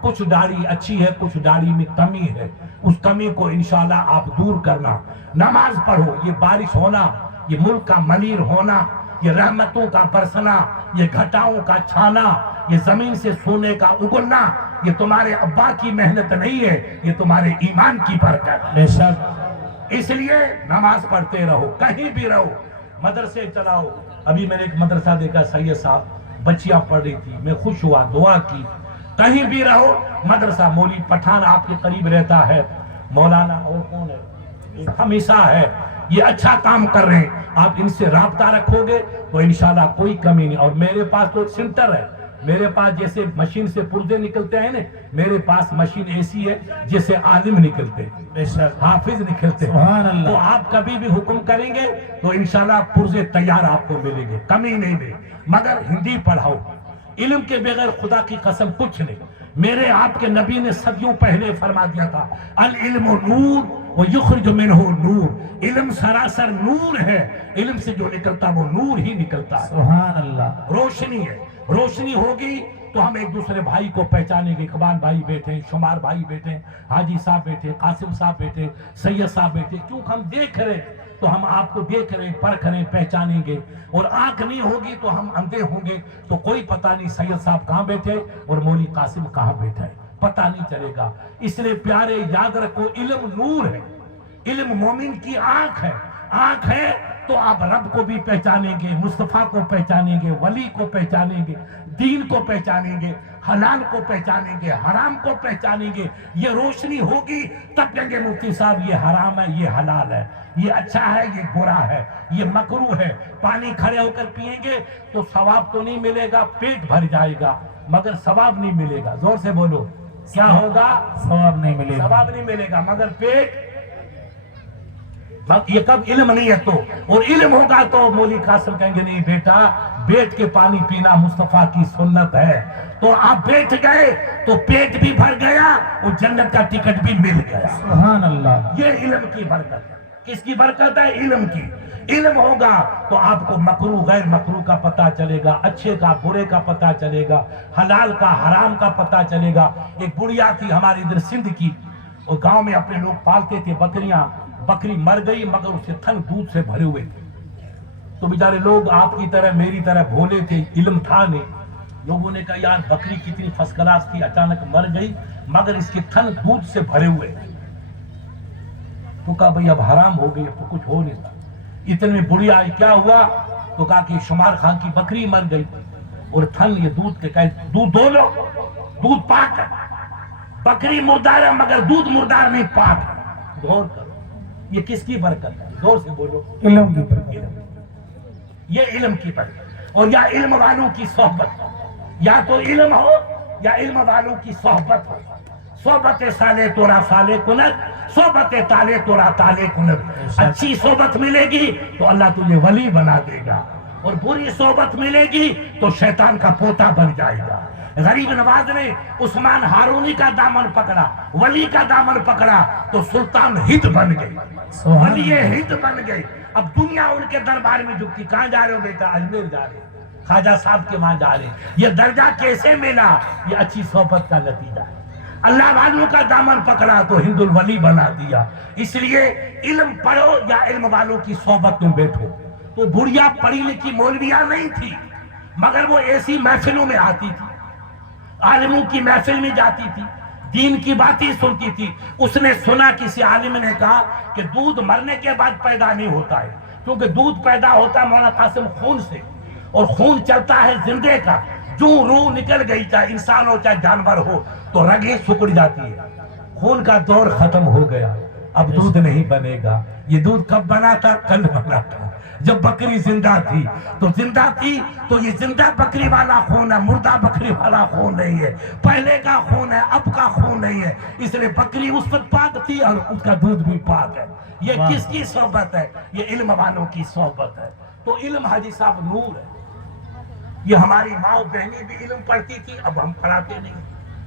کچھ داڑھی اچھی ہے کچھ داڑھی میں کمی ہے، اس کمی کو انشاءاللہ آپ دور کرنا۔ نماز پڑھو، یہ بارش ہونا، یہ ملک کا منیر ہونا، یہ رحمتوں کا برسنا، یہ گھٹاؤں کا چھانا، یہ زمین سے سونے کا اگلنا، یہ تمہارے ابا کی محنت نہیں ہے، یہ تمہارے ایمان کی برکت ہے۔ بے شک۔ اس لیے نماز پڑھتے رہو، کہیں بھی رہو، مدرسے چلاؤ۔ ابھی میں نے ایک مدرسہ دیکھا سید صاحب، بچیاں پڑھ رہی تھی، میں خوش ہوا، دعا کی۔ کہیں بھی رہو مدرسہ، مولی پٹھان آپ کے قریب رہتا ہے، مولانا اور کون ہے ہمیشہ ہے، یہ اچھا کام کر رہے ہیں، آپ ان سے رابطہ رکھو گے تو انشاءاللہ کوئی کمی نہیں۔ اور میرے پاس تو سنٹر ہے، میرے پاس جیسے مشین سے پردے نکلتے ہیں نا، میرے پاس مشین ایسی ہے جیسے عالم نکلتے ہیں، بے شک، حافظ نکلتے ہیں۔ سبحان اللہ۔ تو آپ کبھی بھی حکم کریں گے تو انشاءاللہ پرزے تیار آپ کو ملیں گے، کمی نہیں ملے، مگر ہندی پڑھاؤ۔ علم کے بغیر خدا کی قسم کچھ نہیں۔ میرے آپ کے نبی نے صدیوں پہلے فرما دیا تھا العلم نور ویخرج منہ نور، علم سراسر نور ہے، علم سے جو نکلتا وہ نور ہی نکلتا ہے، سبحان اللہ، روشنی ہے۔ روشنی ہوگی تو ہم ایک دوسرے بھائی کو پہچانیں گے۔ اقبال بھائی بیٹھے، شمار بھائی بیٹھے، حاجی صاحب بیٹھے، قاسم صاحب بیٹھے، سید صاحب بیٹھے، کیونکہ ہم دیکھ رہے تو ہم آپ کو دیکھ رہے، پرکھ رہے، پہچانیں گے۔ اور آنکھ نہیں ہوگی تو ہم اندھے ہوں گے، تو کوئی پتہ نہیں سید صاحب کہاں بیٹھے اور مولی قاسم کہاں بیٹھا ہے، پتہ نہیں چلے گا۔ اس لیے پیارے یاد رکھو علم نور ہے، علم مومن کی آنکھ ہے، آنکھ ہے تو آپ رب کو بھی پہچانیں گے، مصطفیٰ کو پہچانیں گے، ولی کو پہچانیں گے، دین کو پہچانیں گے، حلال کو پہچانیں گے، حرام کو پہچانیں گے۔ یہ روشنی ہوگی تب کہیں گے مفتی صاحب یہ حرام ہے، یہ حلال ہے، یہ اچھا ہے، یہ برا ہے، یہ مکروہ ہے۔ پانی کھڑے ہو کر پیئیں گے تو ثواب تو نہیں ملے گا، پیٹ بھر جائے گا مگر ثواب نہیں ملے گا۔ زور سے بولو کیا ہوگا؟ ثواب نہیں ملے گا، ثواب نہیں ملے گا مگر پیٹ۔ یہ کب علم نہیں ہے تو، اور علم ہوگا تو مولی قاسم کہیں گے نہیں بیٹا، بیٹھ کے پانی پینا مصطفیٰ کی سنت ہے۔ تو آپ بیٹھ گئے تو پیٹ بھی بھر گیا اور جنت کا ٹکٹ بھی مل گیا۔ سبحان اللہ، یہ علم کی برکت ہے۔ کس کی برکت ہے؟ علم کی۔ علم ہوگا تو آپ کو مکروہ غیر مکروہ کا پتہ چلے گا، اچھے کا برے کا پتہ چلے گا، حلال کا حرام کا پتہ چلے گا۔ ایک بڑھیا تھی ہماری ادھر سندھ کی، اور گاؤں میں اپنے لوگ پالتے تھے بکریاں، بکری مر گئی مگر اس کے تھن دودھ سے بھرے ہوئے تھے۔ تو بیچارے لوگ آپ کی طرح میری طرح بھولے تھے، علم تھا نہیں۔ لوگوں نے کہا یار بکری کتنی فرسٹ کلاس تھی، اچانک مر گئی مگر اس کے تھن دودھ سے بھرے ہوئے۔ تو کہا بھئی اب حرام ہو گئی، اب تو کچھ ہو نہیں تھا۔ اتنے میں بڑھیا آئی، کیا ہوا؟ تو کہا کہ شمار خان کی بکری مر گئی اور تھن یہ دودھ کے کہے دودھ دو لو، دودھ پاک ہے، بکری مردار ہے مگر دودھ مردار نہیں، پاک ہے۔ غور کرو یہ کس کی برکت ہے؟ زور سے بولو۔ علم کی برکت۔ یہ علم کی برکت، اور یا علم والوں کی صحبت، یا تو علم ہو یا علم والوں کی صحبت ہو۔ صحبت سالے تورا سالے کنت، صحبت تالے تورا تالے کنت۔ اچھی صحبت ملے گی تو اللہ تجھے ولی بنا دے گا، اور بری صحبت ملے گی تو شیطان کا پوتا بن جائے گا۔ غریب نواز نے عثمان ہارونی کا دامن پکڑا، ولی کا دامن پکڑا تو سلطان ہند بن گئی، ولی ہند بن گئی۔ اب دنیا ان کے دربار میں جھکتی، کہاں جا رہے ہو بیٹا؟ اجمیر جا رہے، خواجہ صاحب کے وہاں جا رہے۔ یہ درجہ کیسے ملا؟ یہ اچھی صحبت کا نتیجہ ہے۔ اللہ والوں کا دامن پکڑا تو ہند الولی بنا دیا۔ اس لیے علم پڑھو یا علم والوں کی صحبت میں بیٹھو۔ تو بڑھیا پڑھی لکھی مولویہ نہیں تھی مگر وہ ایسی محفلوں میں آتی تھی، عالموں کی محفل میں جاتی تھی، دین کی باتیں سنتی تھی۔ اس نے سنا کسی عالم نے کہا کہ دودھ مرنے کے بعد پیدا نہیں ہوتا ہے، کیونکہ دودھ پیدا ہوتا ہے مولانا قاسم خون سے، اور خون چلتا ہے زندے کا۔ جو روح نکل گئی، چاہے انسان ہو چاہے جانور ہو، تو رگیں سکڑ جاتی ہے۔ خون کا دور ختم ہو گیا، اب دودھ نہیں بنے گا۔ یہ دودھ کب بنا تھا؟ کل بنا تھا، جب بکری زندہ تھی۔ تو زندہ تھی تو یہ زندہ بکری والا خون ہے، مردہ بکری والا خون نہیں ہے، پہلے کا خون ہے اب کا خون نہیں ہے۔ اس لیے بکری اس وقت پاک تھی اور اس کا دودھ بھی پاک ہے۔ یہ کس کی صحبت ہے؟ یہ علم والوں کی صحبت ہے۔ تو علم حاجی صاحب نور ہے۔ یہ ہماری ماں بہنیں بھی علم پڑھتی تھی، اب ہم پڑھاتے نہیں۔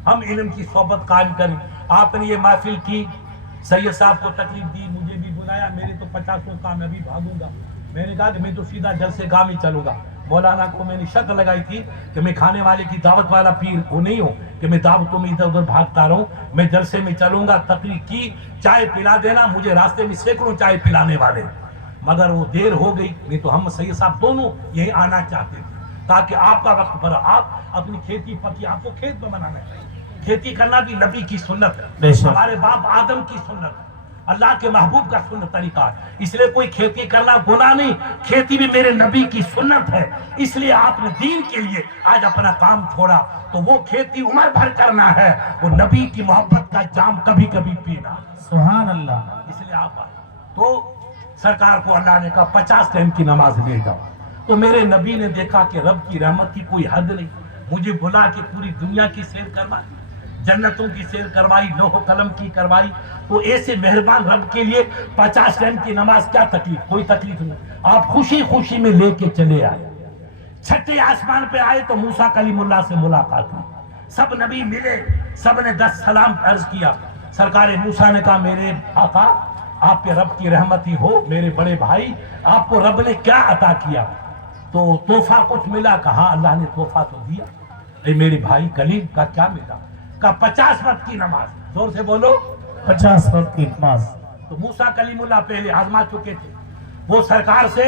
ہم علم کی صحبت قائم کریں۔ آپ نے یہ محفل کی، سید صاحب کو تکلیف دی، مجھے بھی بلایا، میرے تو 50 کام میں بھی بھاگوں گا۔ میں نے کہا کہ میں تو سیدھا جلسے گاہ میں چلوں گا۔ مولانا کو میں نے شرط لگائی تھی کہ میں کھانے والے کی دعوت والا پیر وہ نہیں ہوں کہ میں دعوتوں میں ادھر ادھر بھاگتا رہوں۔ میں جلسے میں چلوں گا، تقریر کی، چائے پلا دینا، مجھے راستے میں سینکڑوں چائے پلانے والے، مگر وہ دیر ہو گئی۔ نہیں تو ہم سید صاحب دونوں یہی آنا چاہتے تھے تاکہ آپ کا وقت بھرا، آپ اپنی کھیتی پکی، آپ کو کھیت میں بنانا چاہیے۔ کھیتی کرنا بھی نبی کی سنت ہے، ہمارے باپ آدم کی سنت ہے، اللہ کے محبوب کا سنت طریقہ ہے۔ اس لیے کوئی کھیتی کرنا گناہ نہیں، کھیتی بھی میرے نبی کی سنت ہے۔ اس لیے آپ نے دین کے لیے آج اپنا کام چھوڑا، تو وہ کھیتی عمر بھر کرنا ہے، وہ نبی کی محبت کا جام کبھی کبھی پینا۔ سبحان اللہ۔ اس لیے آپ آئے تو سرکار کو اللہ نے کہا 50 ٹائم کی نماز لے جاؤ۔ تو میرے نبی نے دیکھا کہ رب کی رحمت کی کوئی حد نہیں، مجھے بلا کے پوری دنیا کی سیر کروائی، جنتوں کی سیر کروائی، لوح و قلم کی کروائی۔ تو ایسے مہربان رب کے لیے 50 ٹائم کی نماز کیا تکلیف؟ کوئی تکلیف نہیں، آپ خوشی خوشی میں لے کے چلے آئے۔ چھٹے آسمان پہ آئے تو موسیٰ کلیم اللہ سے ملاقات ہوئی، سب نبی ملے، سب نے 10 سلام عرض کیا۔ سرکار موسیٰ نے کہا میرے آقا آپ پہ رب کی رحمت ہی ہو، میرے بڑے بھائی آپ کو رب نے کیا عطا کیا؟ تو تحفہ کچھ ملا؟ کہا اللہ نے تحفہ تو دیا۔ اے میرے بھائی کلیم کا کیا ملا؟ کہا 50 وقت کی نماز۔ زور سے بولو 50 وقت کی نماز۔ تو موسیٰ کلیم اللہ پہلے آزما چکے تھے، وہ سرکار سے